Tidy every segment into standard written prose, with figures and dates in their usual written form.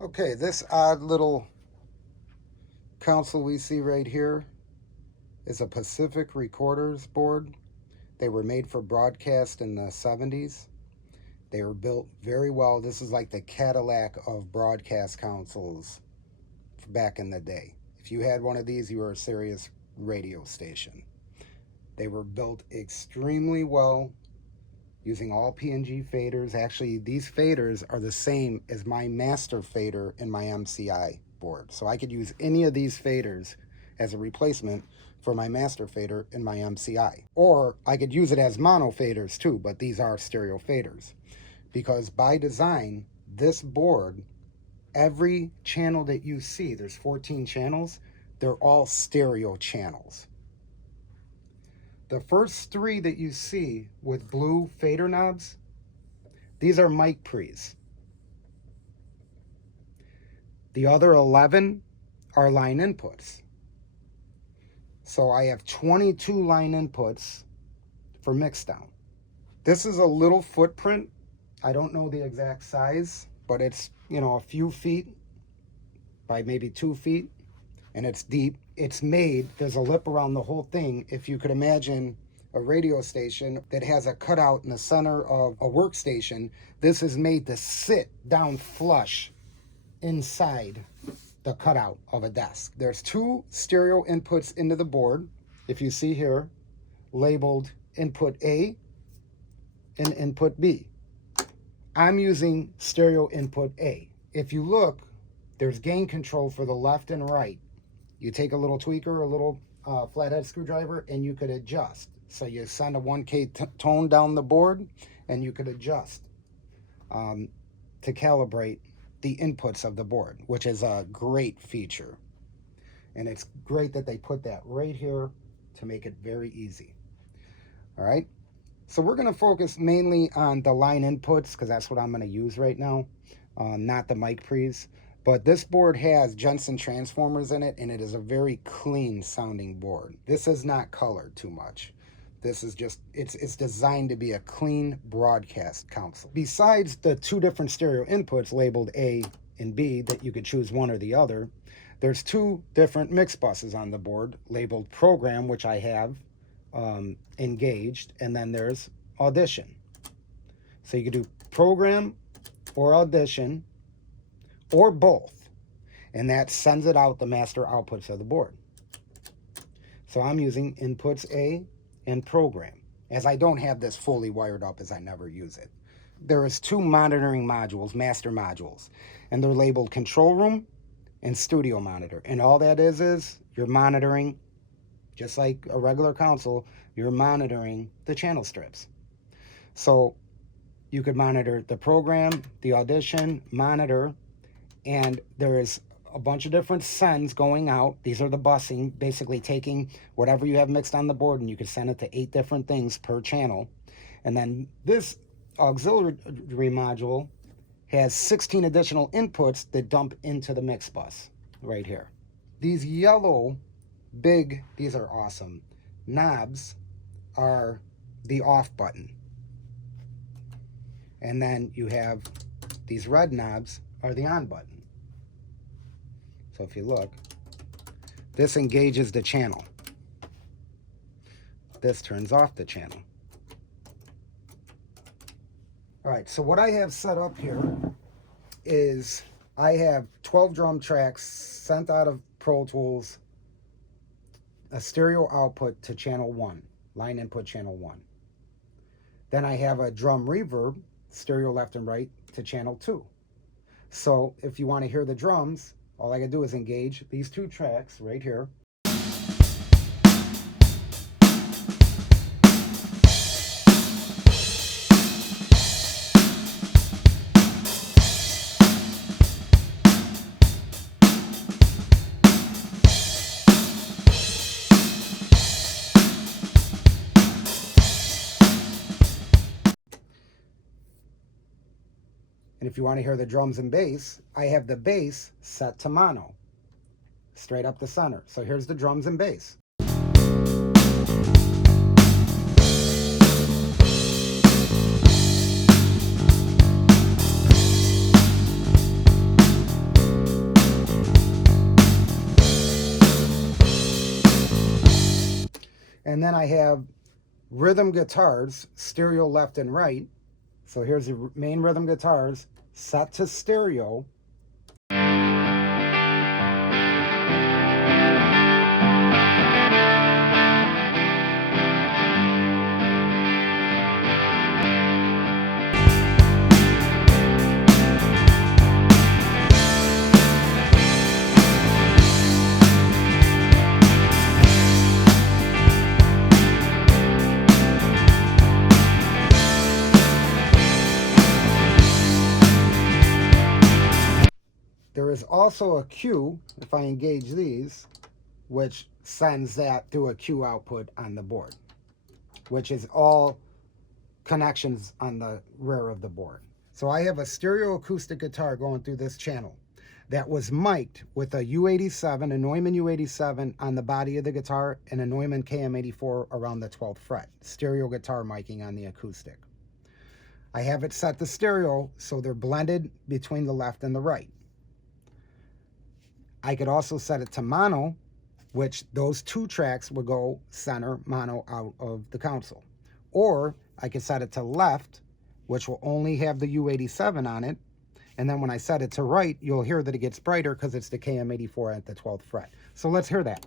Okay, this odd little console we see right here is a Pacific Recorders board. They were made for broadcast in the 70s. They were built very well. This is like the Cadillac of broadcast consoles back in the day. If you had one of these, you were a serious radio station. They were built extremely well using all P&G faders. Actually, these faders are the same as my master fader in my MCI board. So I could use any of these faders as a replacement for my master fader in my MCI. Or I could use it as mono faders too, but these are stereo faders. Because by design, this board, every channel that you see, there's 14 channels, they're all stereo channels. The first 3 that you see with blue fader knobs, these are mic pre's. The other 11 are line inputs. So I have 22 line inputs for mixdown. This is a little footprint. I don't know the exact size, but it's, a few feet by maybe 2 feet, and it's deep. It's made, there's a lip around the whole thing. If you could imagine a radio station that has a cutout in the center of a workstation, this is made to sit down flush inside the cutout of a desk. There's 2 stereo inputs into the board, if you see here, labeled input A and input B. I'm using stereo input A. If you look, there's gain control for the left and right. You take a little tweaker, a little flathead screwdriver, and you could adjust. So you send a 1K tone down the board, and you could adjust to calibrate the inputs of the board, which is a great feature. And it's great that they put that right here to make it very easy. All right. So we're going to focus mainly on the line inputs because that's what I'm going to use right now, not the mic pre's. But this board has Jensen Transformers in it, and it is a very clean sounding board. This is not colored too much. This is just, it's designed to be a clean broadcast console. Besides the 2 different stereo inputs labeled A and B that you could choose one or the other, there's 2 different mix buses on the board labeled program, which I have engaged, and then there's audition. So you could do program or audition or both, and that sends it out the master outputs of the board. So I'm using inputs A and program, as I don't have this fully wired up as I never use it. There is 2 monitoring modules, master modules, and they're labeled control room and studio monitor. And all that is you're monitoring, just like a regular console, you're monitoring the channel strips. So you could monitor the program, the audition, monitor, and there is a bunch of different sends going out. These are the busing, basically taking whatever you have mixed on the board, and you can send it to 8 different things per channel. And then this auxiliary module has 16 additional inputs that dump into the mix bus right here. These yellow big, these are awesome, knobs are the off button. And then you have these red knobs are the on button. So if you look, this engages the channel. This turns off the channel. All right, so what I have set up here is I have 12 drum tracks sent out of Pro Tools, a stereo output to channel 1, line input channel 1. Then I have a drum reverb, stereo left and right, to channel 2. So if you want to hear the drums, all I gotta do is engage these 2 tracks right here. And if you want to hear the drums and bass, I have the bass set to mono, straight up the center. So here's the drums and bass. And then I have rhythm guitars, stereo left and right. So here's the main rhythm guitars set to stereo. There is also a Q, if I engage these, which sends that through a Q output on the board, which is all connections on the rear of the board. So I have a stereo acoustic guitar going through this channel that was mic'd with a U87, a Neumann U87 on the body of the guitar and a Neumann KM84 around the 12th fret. Stereo guitar miking on the acoustic. I have it set to stereo so they're blended between the left and the right. I could also set it to mono, which those two tracks would go center mono out of the console. Or I could set it to left, which will only have the U87 on it. And then when I set it to right, you'll hear that it gets brighter because it's the KM84 at the 12th fret. So let's hear that.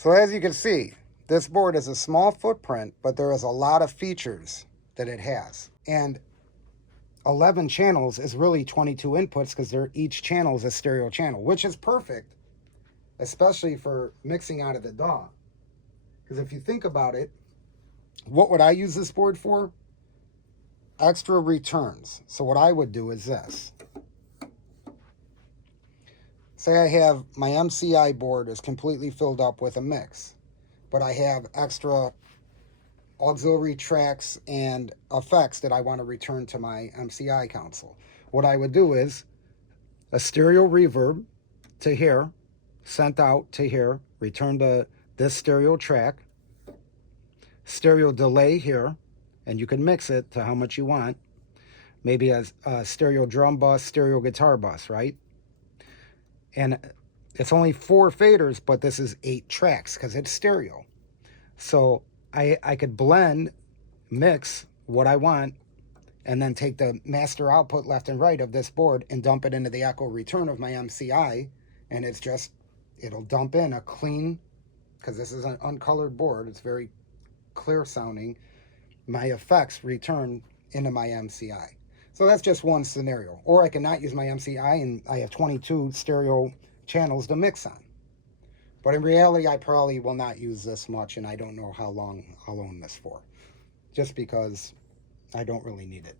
So as you can see, this board is a small footprint, but there is a lot of features that it has. And 11 channels is really 22 inputs because each channel is a stereo channel, which is perfect, especially for mixing out of the DAW. Because if you think about it, what would I use this board for? Extra returns. So what I would do is this. Say I have my MCI board is completely filled up with a mix, but I have extra auxiliary tracks and effects that I want to return to my MCI console. What I would do is a stereo reverb to here, sent out to here, return to this stereo track, stereo delay here, and you can mix it to how much you want. Maybe a stereo drum bus, stereo guitar bus, right? And it's only 4 faders, but this is 8 tracks because it's stereo. So I could blend, mix what I want, and then take the master output left and right of this board and dump it into the echo return of my MCI. And it's just, it'll dump in a clean, because this is an uncolored board, it's very clear sounding, my effects return into my MCI. So that's just one scenario. Or I can not use my MCI and I have 22 stereo channels to mix on. But in reality, I probably will not use this much, and I don't know how long I'll own this for. Just because I don't really need it.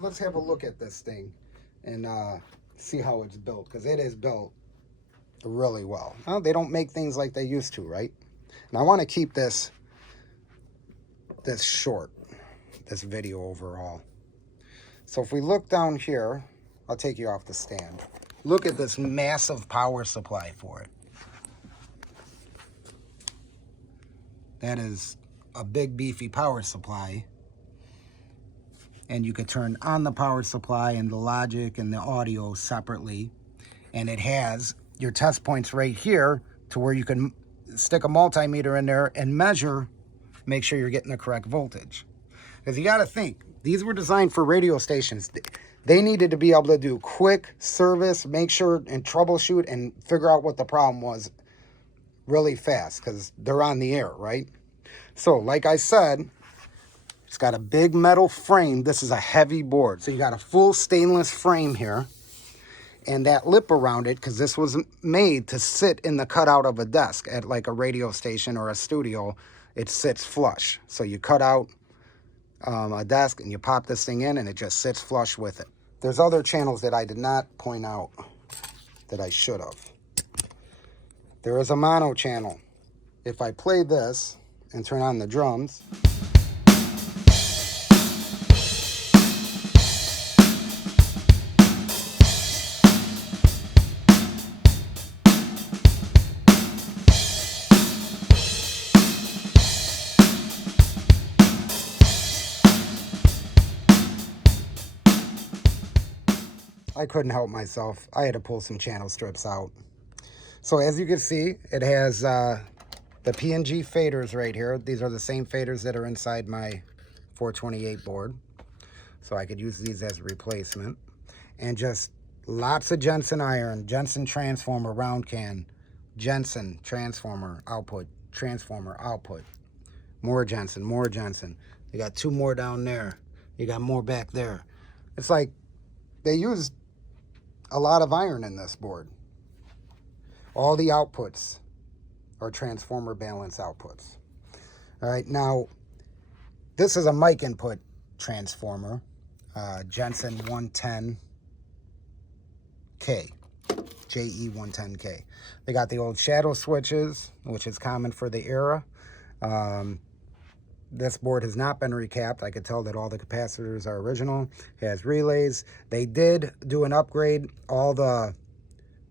Let's have a look at this thing and see how it's built, because it is built really well. Well, they don't make things like they used to, right? And I want to keep this short, this video overall. So if we look down here, I'll take you off the stand. Look at this massive power supply for it. That is a big beefy power supply. And you could turn on the power supply and the logic and the audio separately. And it has your test points right here to where you can stick a multimeter in there and measure, make sure you're getting the correct voltage. Because you got to think, these were designed for radio stations. They needed to be able to do quick service, make sure and troubleshoot and figure out what the problem was really fast because they're on the air, right? So like I said, it's got a big metal frame. This is a heavy board. So you got a full stainless frame here. And that lip around it, because this was made to sit in the cutout of a desk at like a radio station or a studio, it sits flush. So you cut out a desk and you pop this thing in and it just sits flush with it. There's other channels that I did not point out that I should have. There is a mono channel. If I play this and turn on the drums, I couldn't help myself. I had to pull some channel strips out. So as you can see, it has the P&G faders right here. These are the same faders that are inside my 428 board. So I could use these as a replacement. And just lots of Jensen iron, Jensen Transformer round can, Jensen Transformer output, Transformer output. More Jensen, more Jensen. You got 2 more down there. You got more back there. It's like they used a lot of iron in this board. All the outputs are transformer balance outputs. All right, now this is a mic input transformer, Jensen 110K, JE110K. They got the old shadow switches, which is common for the era. This board has not been recapped. I could tell that all the capacitors are original. It has relays. They did do an upgrade. All the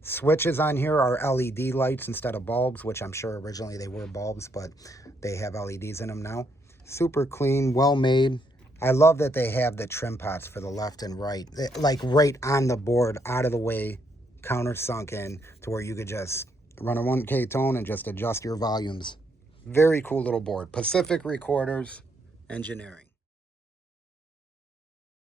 switches on here are LED lights instead of bulbs, which I'm sure originally they were bulbs, but they have LEDs in them now. Super clean, well made. I love that they have the trim pots for the left and right, like right on the board, out of the way, countersunk in, to where you could just run a 1K tone and just adjust your volumes. Very cool little board. Pacific Recorders Engineering.